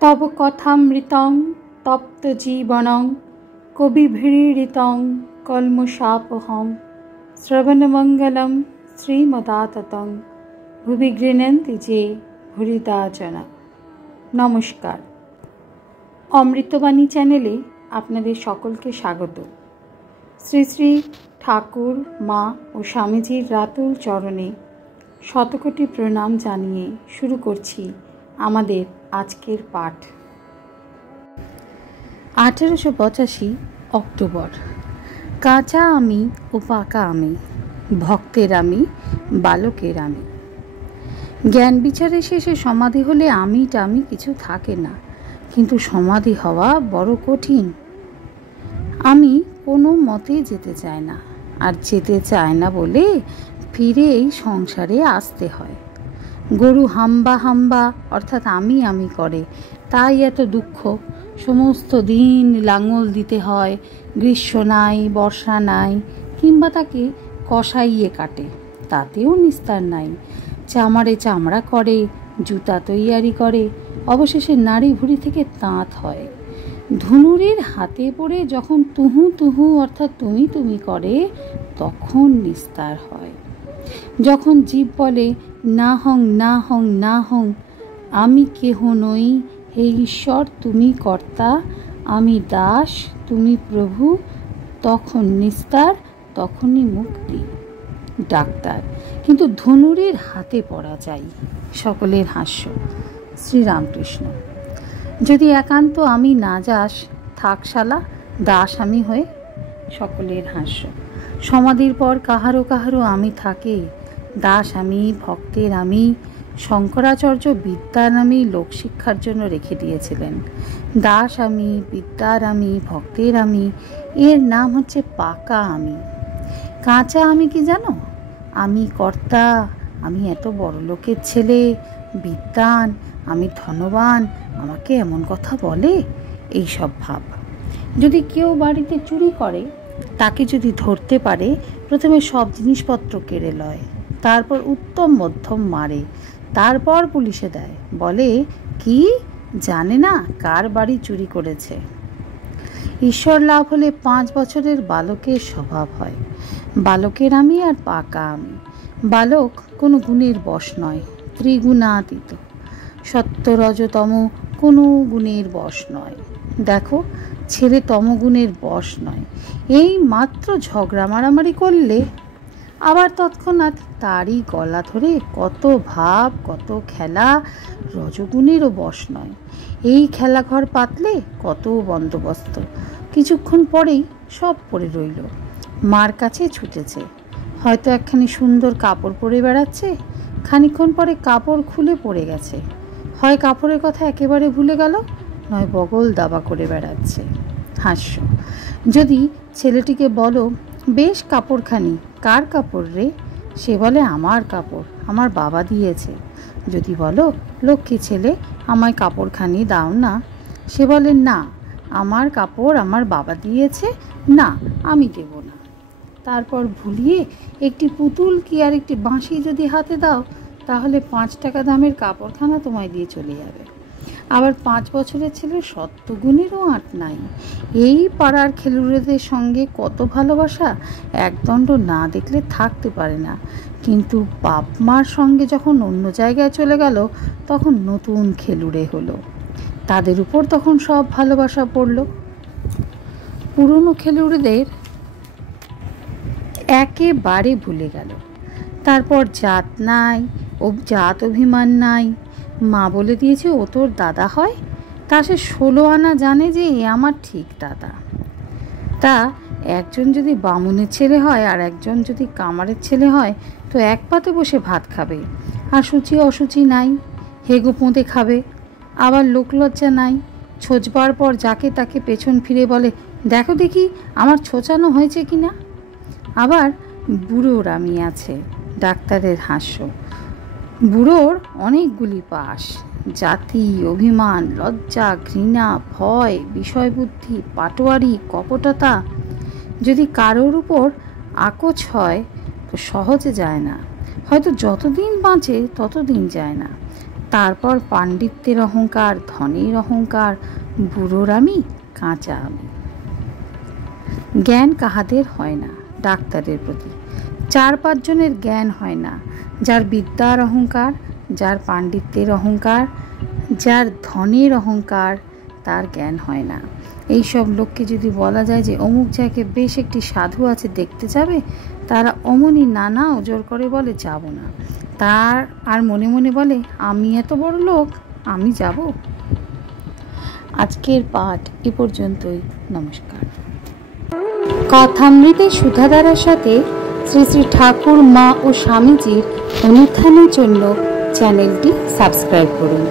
तव कथामृतं तप्तजीवनं कविभिरीडितं कल्मषापहं श्रवणमङ्गलं श्रीमदाततं भुवि गृह्णन्ति जे भूरिदा जना। नमस्कार, अमृतबाणी चैनेले आपनादेर सकलके स्वागत। श्री श्री ठाकुर मा और स्वामीजीर रातुल चरणे शतकोटी प्रणाम जानिए शुरू करछि आमादेर आजकेर पाठ। 1885 अक्टोबर। काचा आमी ओ पाका आमी, भक्तेर आमी, बालकेर आमी। ज्ञान विचारे शेषे समाधि होले आमी टामी किछु थाके ना, किन्तु समाधि हवा बड़ कठिन। आमी कोनो मते जेते चाय ना, आर जेते चाय ना बोले फिरे एई संसारे आसते हय। गरु हाम्बा हाम्बा अर्थात आमी आमी करे, ताई एत दुःख। समस्त दिन लांगल दिते हय, ग्रीष्म नाई बर्षा नाई, किंबा ताके कषाइये काटे, तातेও निस्तार नाई। चामारे चामड़ा करे, जूता तैयारी करे, अवशेषे नाड़ी भुड़ी थेके ताँत हय। धनुरेर हाथे पड़े जखन तुहु तुहु अर्थात तुमी तुमी करे तखन निस्तार हय। जखन जीव बोले ना हं ना हं ना हं, आमी केह नई, हे ईश्वर तुमी कर्ता, आमी दास तुमी प्रभु, तखन निस्तार, तखनी मुक्ति। डाक्तार किन्तु धनुरेर हाथे पड़ा चाই। सकलेर हास्य। श्रीरामकृष्ण। यदि एकान्त आमी ना जास, थाक शाला दास आमी हये। सकलेर हास्य। समाधिर पर काहारो काहारो आमी थाके, दास आमी, भक्तेर आमी। शंकराचार्य विद्যার आमी लोकशिक्षार जन्य रेखे दिएছিলেন। दास आमी, विद्যার आमी, भक्तेर आमी, एर नाम हच्छे पाका आमी। काঁচা आमी कि जानो? आमी कर्ता, आमी एत बड़ लोकेर छेले, विद्वान, आमी धनवान, आमाके एमन कथा बोले, এই সব ভাব। যদি কেউ বাড়িতে চুরি করে, তাকে যদি ধরতে পারে, প্রথমে সব জিনিসপত্র কেড়ে লয়, তারপর উত্তম মধ্যম মারে, তারপর পুলিশে দেয়, বলে কি জানে না কার বাড়ি চুরি করেছে। ঈশ্বর লাভ হলে 5 বছরের বালকের স্বভাব হয়। বালকের আমি আর পাকা আমি। বালক কোনো গুণের বশ নয়, ত্রিগুণাতীত। সত্য রজতম কোনো গুণের বশ নয়। দেখো, ছেলে তমগুণের বশ নয়, এই মাত্র ঝগড়া মারামারি করলে আবার তৎক্ষণাৎ তারই গলা ধরে কত ভাব কত খেলা। রজগুণেরও বশ নয়, এই খেলাঘর পাতলে কত বন্দোবস্ত, কিছুক্ষণ পরেই সব পড়ে রইল। মার কাছে ছুটেছে, হয়তো একখানি সুন্দর কাপড় পরে বেড়াচ্ছে, খানিক্ষণ পরে কাপড় খুলে পড়ে গেছে, হয় কাপড়ের কথা একেবারে ভুলে গেল, নয় বগল দাবা করে বেড়াচ্ছে। হাস্য। যদি ছেলেটিকে বলো, বেশ কাপড়খানি, কার কাপড় রে? সে বলে আমার কাপড়, আমার বাবা দিয়েছে। যদি বলো, লক্ষ্মী ছেলে আমায় কাপড়খানি দাও না, সে বলে না, আমার কাপড় আমার বাবা দিয়েছে, না আমি দেব না। তারপর ভুলিয়ে একটি পুতুল কি আর একটি বাঁশি যদি হাতে দাও, তাহলে 5 টাকা দামের কাপড়খানা তোমায় দিয়ে চলে যাবে। আবার 5 বছরের ছেলে সত্যগুণেরও আঁট নাই। এই পাড়ার খেলুড়েদের সঙ্গে কত ভালোবাসা, একদণ্ড না দেখলে থাকতে পারে না, কিন্তু বাপ মার সঙ্গে যখন অন্য জায়গায় চলে গেল, তখন নতুন খেলুড়ে হলো, তাদের উপর তখন সব ভালোবাসা পড়ল। পুরনো খেলুড়েদের একেবারে ভুলে গেল। তারপর জাত নাই, ও জাত অভিমান নাই। মা বলে দিয়েছে ও তোর দাদা হয়, তা সে 16 আনা জানে যে এ আমার ঠিক দাদা। তা একজন যদি বামুনের ছেলে হয় আর একজন যদি কামারের ছেলে হয়, তো এক পাতে বসে ভাত খাবে, আর সূচি অসুচি নাই, হেগো পোঁতে খাবে। আবার লোকলজ্জা নাই, ছোঁচবার পর যাকে তাকে পেছন ফিরে বলে, দেখো দেখি আমার ছোচানো হয়েছে কি না। আবার বুড়োর আমি আছে। ডাক্তারের হাস্য। বুড়োর অনেকগুলি পাশ, জাতি, অভিমান, লজ্জা, ঘৃণা, ভয়, বিষয়বুদ্ধি, পাটোয়ারি, কপটতা। যদি কারোর উপর আকোচ হয় তো সহজে যায় না, হয়তো যতদিন বাঁচে ততদিন যায় না। তারপর পাণ্ডিত্যের অহংকার, ধনের অহংকার, বুড়োর আমি, কাঁচা আমি। জ্ঞান কাহাদের হয় না ডাক্তারের প্রতি, 4-5 জনের জ্ঞান হয় না। যার বিদ্যার অহংকার, যার পাণ্ডিত্যের অহংকার, যার ধনের অহংকার, তার জ্ঞান হয় না। এই সব লোককে যদি বলা যায় যে অমুক জায়গায় বেশ একটি সাধু আছে, দেখতে যাবে, তারা অমনি নানা ওজোর করে বলে যাব না। তার আর মনে মনে বলে আমি এত বড় লোক, আমি যাব। আজকের পাঠ এ পর্যন্তই। নমস্কার। কথামৃতে সুধাধারার সাথে শ্রী শ্রী ঠাকুর, মা ও স্বামীজির অনুত্থানের জন্য চ্যানেলটি সাবস্ক্রাইব করুন।